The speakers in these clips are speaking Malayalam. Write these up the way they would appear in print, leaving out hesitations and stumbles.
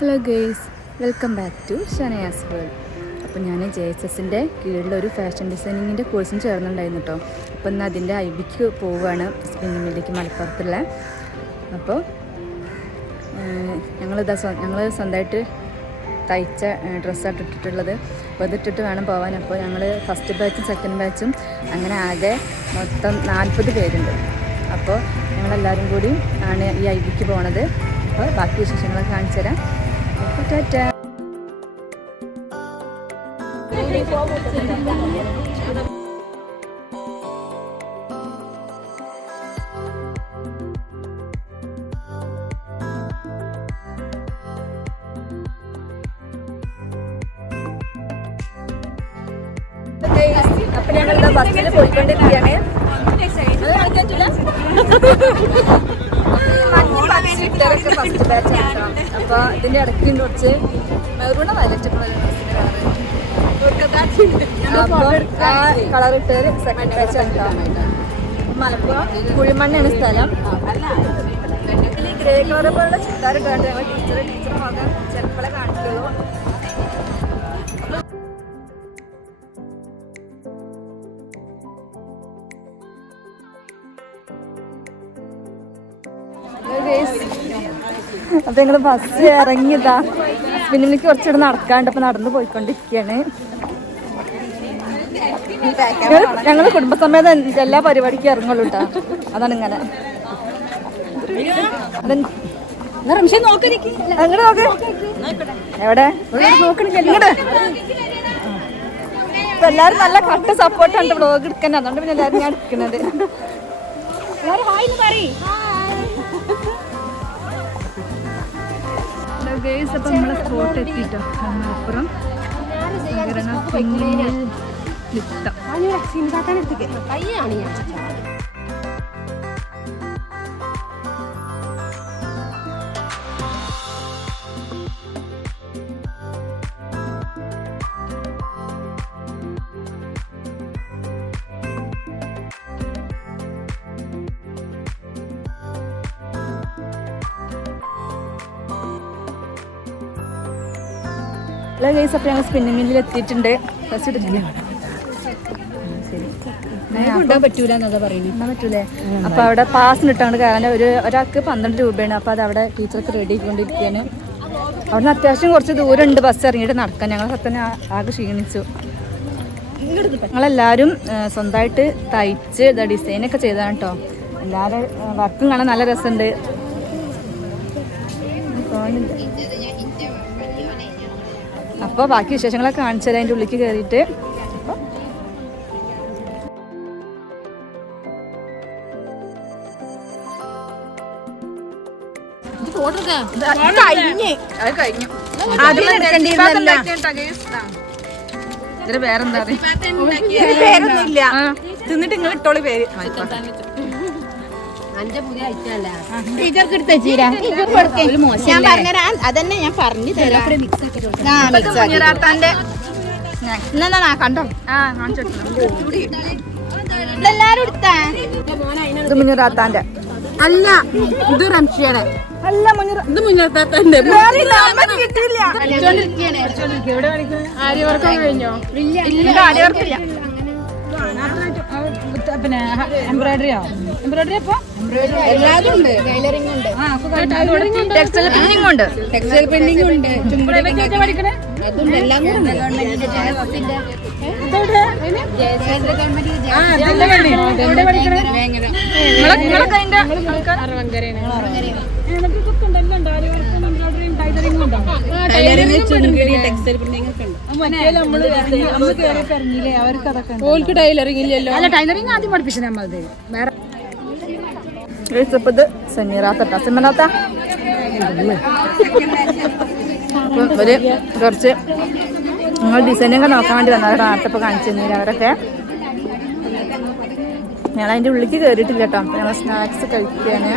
Hello guys, welcome back to Shanaya's world. അപ്പോൾ ഞാൻ JSSൻ്റെ കീഴിലൊരു ഫാഷൻ ഡിസൈനിങ്ങിൻ്റെ കോഴ്സിന് ചേർന്നുണ്ടായിരുന്നു കേട്ടോ. അപ്പോൾ ഇന്ന് അതിൻ്റെ IBക്ക് പോവുകയാണ്, സ്പിന്നിങ് മില്ലിലേക്ക് മലപ്പുറത്തുള്ള. അപ്പോൾ ഞങ്ങൾ സ്വന്തമായിട്ട് തയ്ച്ച ഡ്രസ്സാണ് ഇട്ടിട്ടുള്ളത്. അപ്പോൾ ഇതിട്ടിട്ട് വേണം പോകാൻ. അപ്പോൾ ഞങ്ങൾ ഫസ്റ്റ് ബാച്ചും സെക്കൻഡ് ബാച്ചും അങ്ങനെ ആകെ മൊത്തം 40 പേരുണ്ട്. അപ്പോൾ ഞങ്ങളെല്ലാവരും കൂടി ആണ് ഈ IBക്ക് പോണത്. അപ്പോൾ ബാക്കി വിശേഷങ്ങളൊക്കെ കാണിച്ചു തരാം. ടാറ്റാ. അപ്പൊ ഞങ്ങളുടെ ബസ്സിൽ പോയിക്കൊണ്ടിരിക്കുകയാണ്. ഫസ്റ്റ് ബാച്ചാണ്. അപ്പോൾ ഇതിൻ്റെ ഇടയ്ക്ക് കുറച്ച് മെറൂണ വയലറ്റ് കളർ ഇട്ടൊരു സെക്കൻഡ് ബാച്ചാണ്. മലപ്പുറം കുഴിമണ്ണാണ് സ്ഥലം. ഗ്രേ കളർ പോലുള്ള ചുരിദാർ ഇട്ടാണ്ട് ഞങ്ങൾ ടീച്ചർ മാത്രം ചെറുപ്പളെ കാണിക്കുള്ളൂ. അപ്പൊ ഞങ്ങള് ബസ് ഇറങ്ങിയതാ. പിന്നെ എനിക്ക് കുറച്ചുകൂടെ നടക്കാണ്ട്. അപ്പൊ നടന്നു പോയിക്കൊണ്ടിരിക്കുകയാണ്. ഞങ്ങള് കുടുംബസമേതം എല്ലാ പരിപാടിക്കും ഇറങ്ങുള്ളൂ കേട്ടോ. അതാണ് ഇങ്ങനെ. അങ്ങോട്ട് നോക്ക്. എവിടെ ഇങ്ങോട്ട്. ഇപ്പൊ എല്ലാരും നല്ല കട്ട സപ്പോർട്ടാണ് വ്ളോഗ് എടുക്കാൻ. അതുകൊണ്ട് പിന്നെ എല്ലാരും ഞാൻ എടുക്കുന്നത്. ഗേസ്, അപ്പം നമ്മളെ സ്പോട്ട് എത്തിയിട്ടോ. മലപ്പുറം ഹലോ ഗൈസ്, അപ്പോൾ ഞങ്ങൾ സ്പിന്നിങ് മില്ലിൽ എത്തിയിട്ടുണ്ട്. ഫസ്റ്റ് എടുക്കാൻ പറ്റൂല എന്നതാ പറയുന്നത്. പറ്റൂലേ? അപ്പോൾ അവിടെ പാസിന് ഇട്ടാണ്ട് കയറാൻ ഒരാൾക്ക് 12 രൂപയാണ്. അപ്പോൾ അത് അവിടെ ടീച്ചർക്ക് റെഡി ആയിക്കൊണ്ടിരിക്കുകയാണ്. അവിടുന്ന് അത്യാവശ്യം കുറച്ച് ദൂരമുണ്ട് ബസ് ഇറങ്ങിയിട്ട് നടക്കാൻ. ഞങ്ങൾ സത്യം ആകെ ക്ഷീണിച്ചു. ഞങ്ങളെല്ലാവരും സ്വന്തമായിട്ട് തയ്ച്ച് ഡിസൈനൊക്കെ ചെയ്തതാണ് കേട്ടോ. എല്ലാവരും വർക്കും കാണാൻ നല്ല രസമുണ്ട്. അപ്പോൾ ബാക്കി വിശേഷങ്ങളൊക്കെ കാണിച്ചു തരാം അതിൻ്റെ ഉള്ളിലേക്ക് കയറിയിട്ട്. ഇതിന് വേറെന്താ പേരൊന്നുമില്ല. തിന്നിട്ട് നിങ്ങൾ ഇട്ടോളി പേര്. ടീച്ചർക്ക് എടുത്ത് വെച്ചീരാ. ഞാൻ പറഞ്ഞുതരാം. അതന്നെ ഞാൻ പറഞ്ഞു തരാം. എന്നാ കണ്ടോ? ഇതെല്ലാരും എടുത്താ. ഇത് മുനിറാത്താന്റെ അല്ല, ഇത് റംഷിയുടെ അല്ല. ഇത് മുനിറാത്താന്റെ കിട്ടിയില്ല. ആര്യവർക്കം കഴിഞ്ഞോ? ആര്യവർക്കില്ല. പിന്നെ എംബ്രോയിഡറിയോ? എംബ്രോയിഡറി അപ്പൊ എല്ലാതും ഉണ്ട്. ടൈലറിംഗ് ഉണ്ട്, ടെക്സ്റ്റൈൽ പ്രിന്റിംഗ് ഉണ്ട്, ടെക്സ്റ്റൈൽ പ്രിന്റിംഗ് ഉണ്ട്. പഠിക്കണേ അതുണ്ട്. എല്ലാം കൂടെ ഓൾക്ക് ടൈലറിംഗ് ഇല്ലല്ലോ. അല്ല, ടൈലറിംഗ് ആദ്യം പഠിപ്പിച്ചു നമ്മളത്. വേറെ സിമനാത്ത ഒരു കുറച്ച് നിങ്ങൾ ഡിസൈനൊക്കെ നോക്കാൻ വേണ്ടി വന്നവരുടെ ആർട്ടപ്പോൾ കാണിച്ചു തന്നില്ല അവരൊക്കെ. ഞാൻ അതിൻ്റെ ഉള്ളിലേക്ക് കയറിയിട്ടില്ല കേട്ടോ. ഞങ്ങൾ സ്നാക്സ് കഴിക്കുകയാണ്.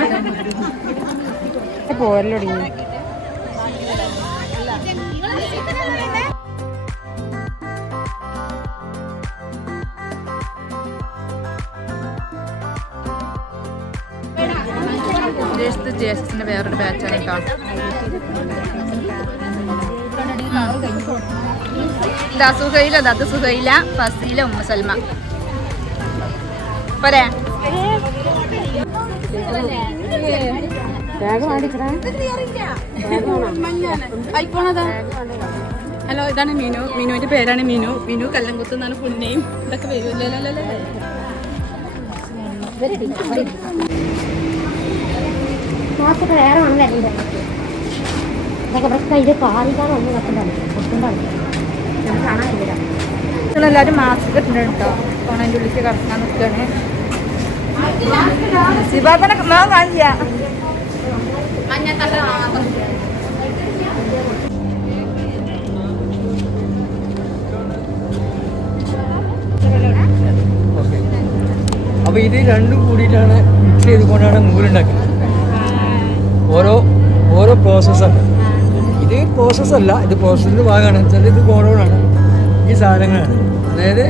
പോരലൊടുങ്ങി. JSSൻ്റെ വേറൊരു ബാച്ചാണ് കേട്ടോ. സുഹൈല അത് സുഹൈല ഫസീല ഉമ്മ സൽമ പോരെ ഹലോ ഇതാണ് മീനു മീനുവിന്റെ പേരാണ് മീനു മീനു കല്ലംകുത്ത് എന്നാണ് ഫുൾ നെയിം ഇതൊക്കെ വരുമല്ലോ നിങ്ങളെല്ലാവരും മാസ്ക് ഇട്ടിട്ടുണ്ട് കേട്ടോ ഫോണിൻ്റെ ഉള്ളിൽ കിടക്കാൻ നിൽക്കുകയാണ് ശിവാബനെ കാണില്ല അപ്പൊ ഇത് രണ്ടും കൂടിയിട്ടാണ് മിക്സ് ചെയ്തുകൊണ്ടാണ് നൂലുണ്ടാക്കുന്നത് ഓരോ പ്രോസസ്സാണ് ഇത് പ്രോസസ്സല്ല ഇത് പ്രോസസ്സിൻ്റെ ഭാഗമാണ് ചില ഇത് ഗോഡൗണാണ് ഈ സാധനങ്ങളാണ് അതായത്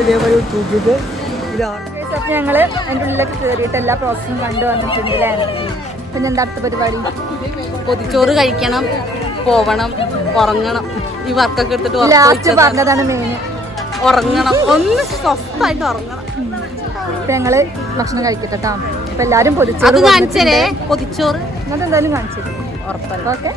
ഇതേപോലെ തൂക്കിയിട്ട് അപ്പം ഞങ്ങൾ അതിൻ്റെ ഉള്ളിലൊക്കെ കയറിയിട്ട് എല്ലാ പ്രോസസ്സും കണ്ടു വന്നിട്ടുണ്ട് അല്ലേ പിന്നെ എന്താ അടുത്ത പരിപാടി പൊതിച്ചോറ് കഴിക്കണം പോവണം ഉറങ്ങണം ഈ വർക്കൊക്കെ എടുത്തിട്ട് ലാസ്റ്റ് പറഞ്ഞതാണ് മെയിൻ ഉറങ്ങണം ഒന്ന് സ്വസ്ഥമായിട്ട് ഉറങ്ങണം ഇപ്പം ഞങ്ങൾ ഭക്ഷണം കഴിക്കട്ടെ കേട്ടോ അപ്പം എല്ലാവരും പൊതിച്ചോറ് അത് കാണിച്ചേ പൊതിച്ചോറ് എന്നിട്ട് എന്തായാലും കാണിച്ചു ഉറപ്പല്ല ഓക്കെ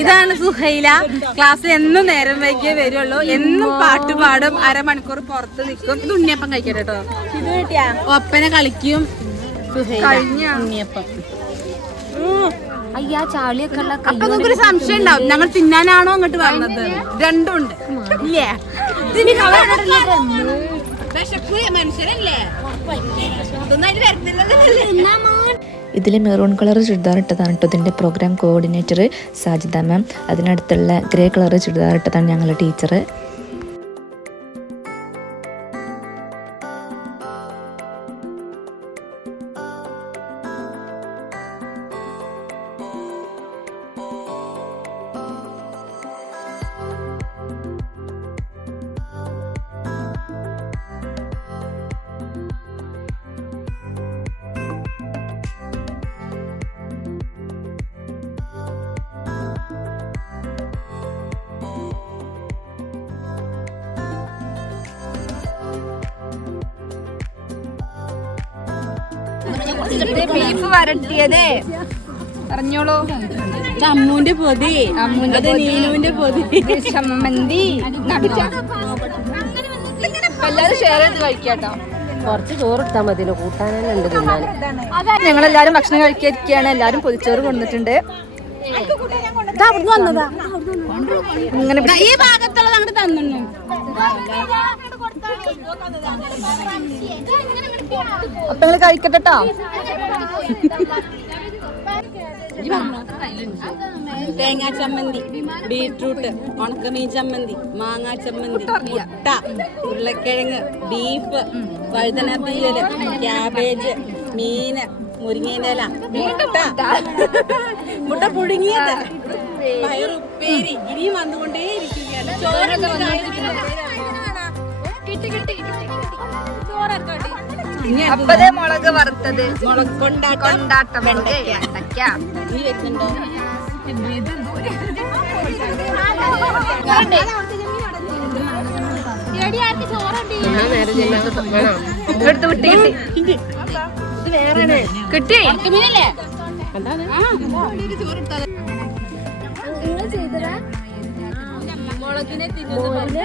ഇതാണ് സുഹൈല ക്ലാസ്സിൽ എന്നും നേരം വൈകിയേ വരുള്ളൂ എന്നും പാട്ട് പാടും അരമണിക്കൂർ പുറത്ത് നിൽക്കും ഇത് ഉണ്ണിയപ്പം കഴിക്കട്ടെ കേട്ടോ ഒപ്പന കളിക്കും ഉണ്ണിയപ്പം അയ്യാ ചാളിയൊക്കെ ഉള്ള അപ്പൊ നമുക്കൊരു സംശയം ഉണ്ടാവും ഞങ്ങൾ തിന്നാനാണോ അങ്ങോട്ട് പറഞ്ഞത് രണ്ടും ഉണ്ട് ഇല്ലേ മനുഷ്യരല്ലേ ഇതിൽ മെറൂൺ കളർ ചുരിദാർ ഇട്ടതാണ് കേട്ടോ ഇതിൻ്റെ പ്രോഗ്രാം കോർഡിനേറ്റർ സാജിദ മാം. അതിനടുത്തുള്ള ഗ്രേ കളർ ചുരിദാർ ഇട്ടതാണ് ഞങ്ങളുടെ ടീച്ചർ. ബീഫ് വരട്ടിയത് അറിഞ്ഞോളൂ. അമ്മൂന്റെ പൊതി നീനുവിന്റെ പൊതി ചമ്മന്തി എല്ലാവരും ഷെയർ ചെയ്ത് കഴിക്കാട്ടോ. കുറച്ച് ചോറ് ഇട്ടാൽ മതിയല്ലോ കൂട്ടാനുണ്ട് തിന്നാൻ. ഞങ്ങളെല്ലാരും ഭക്ഷണം കഴിക്കാതിരിക്കുകയാണ്. എല്ലാരും പൊതിച്ചോറ് കൊണ്ടിട്ടുണ്ട്. ഇങ്ങനെ ഈ ഭാഗത്തുള്ളത് അങ്ങോട്ട് തന്നു. അപ്പൊ നിങ്ങള് കഴിക്കട്ടോ. തേങ്ങാ ചമ്മന്തി, ബീട്രൂട്ട്, ഉണക്കമീൻ ചമ്മന്തി, മാങ്ങാ ചമ്മന്തി, മുട്ട, ഉരുളക്കിഴങ്ങ്, ബീഫ്, വഴുതന തീയല്, ക്യാബേജ്, മീന്, മുരിങ്ങയില, മുട്ട പുഴുങ്ങിയത്, പയറുപ്പേരി, ഇനിയും വന്നുകൊണ്ടേ ഇരിക്കുകയാണ്. അപ്പതേ മുളക് വറുത്തത്, മുളക് കൊണ്ടാട്ടം, വെണ്ടയ്ക്ക. നീ വെക്കുന്നുണ്ടോ? എടുത്ത് വിട്ടി കിട്ടി കിട്ടി. മുളകിനെ തിന്നുന്നത്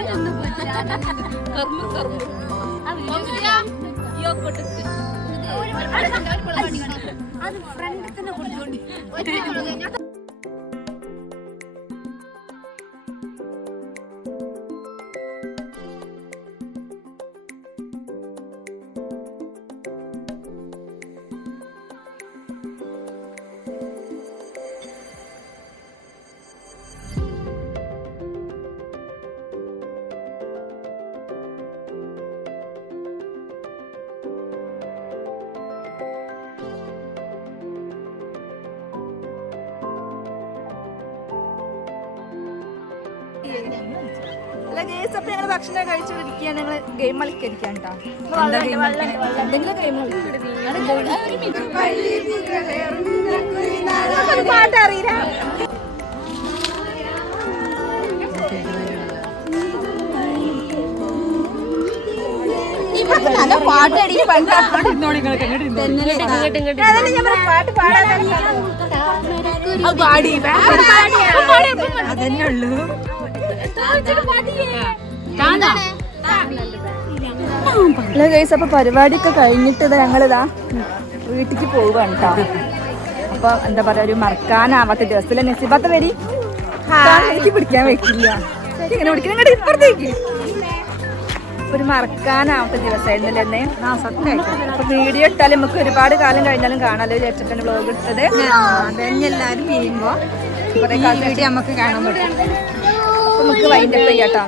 അപ്പൊ ഞങ്ങള് ഭക്ഷണം കഴിച്ചോണ്ടിരിക്കുക. ഞങ്ങള് ഗെയിം കളിക്കാതിരിക്കാൻ കേട്ടോ. എന്തെങ്കിലും ഗെയിം പാട്ട് അറിയില്ല. പാട്ടടി പാട്ട് പാടാൻ അതന്നെ ഉള്ളൂ. ഹലോ ഗൈസ്, അപ്പൊ പരിപാടിയൊക്കെ കഴിഞ്ഞിട്ട് ഞങ്ങളിതാ വീട്ടിക്ക് പോവുകയാണ് കേട്ടോ. അപ്പൊ എന്താ പറയാ, ഒരു മറക്കാനാവാത്ത ദിവസത്തിലെ നസീബാത്ത വരി എനിക്ക് പിടിക്കാൻ വെക്കില്ല, ഇങ്ങനെ പിടിക്കണം ഇങ്ങോട്ട് ഇപ്പുറത്തേക്ക്. ഒരു മറക്കാനാവാത്ത ദിവസമായിരുന്നല്ലേ എന്നെ. അപ്പൊ വീഡിയോ ഇട്ടാലും നമുക്ക് ഒരുപാട് കാലം കഴിഞ്ഞാലും കാണാലോ വിചാരിച്ചിട്ടാണ് വ്ലോഗ് ഇട്ടത്. അതെല്ലാരും ചെയ്യുമ്പോ കുറെ കാലം വീഡിയോ നമുക്ക് കാണാൻ പറ്റും. അപ്പൊ നമുക്ക് വൈൻഡപ്പ് ചെയ്യാട്ടോ.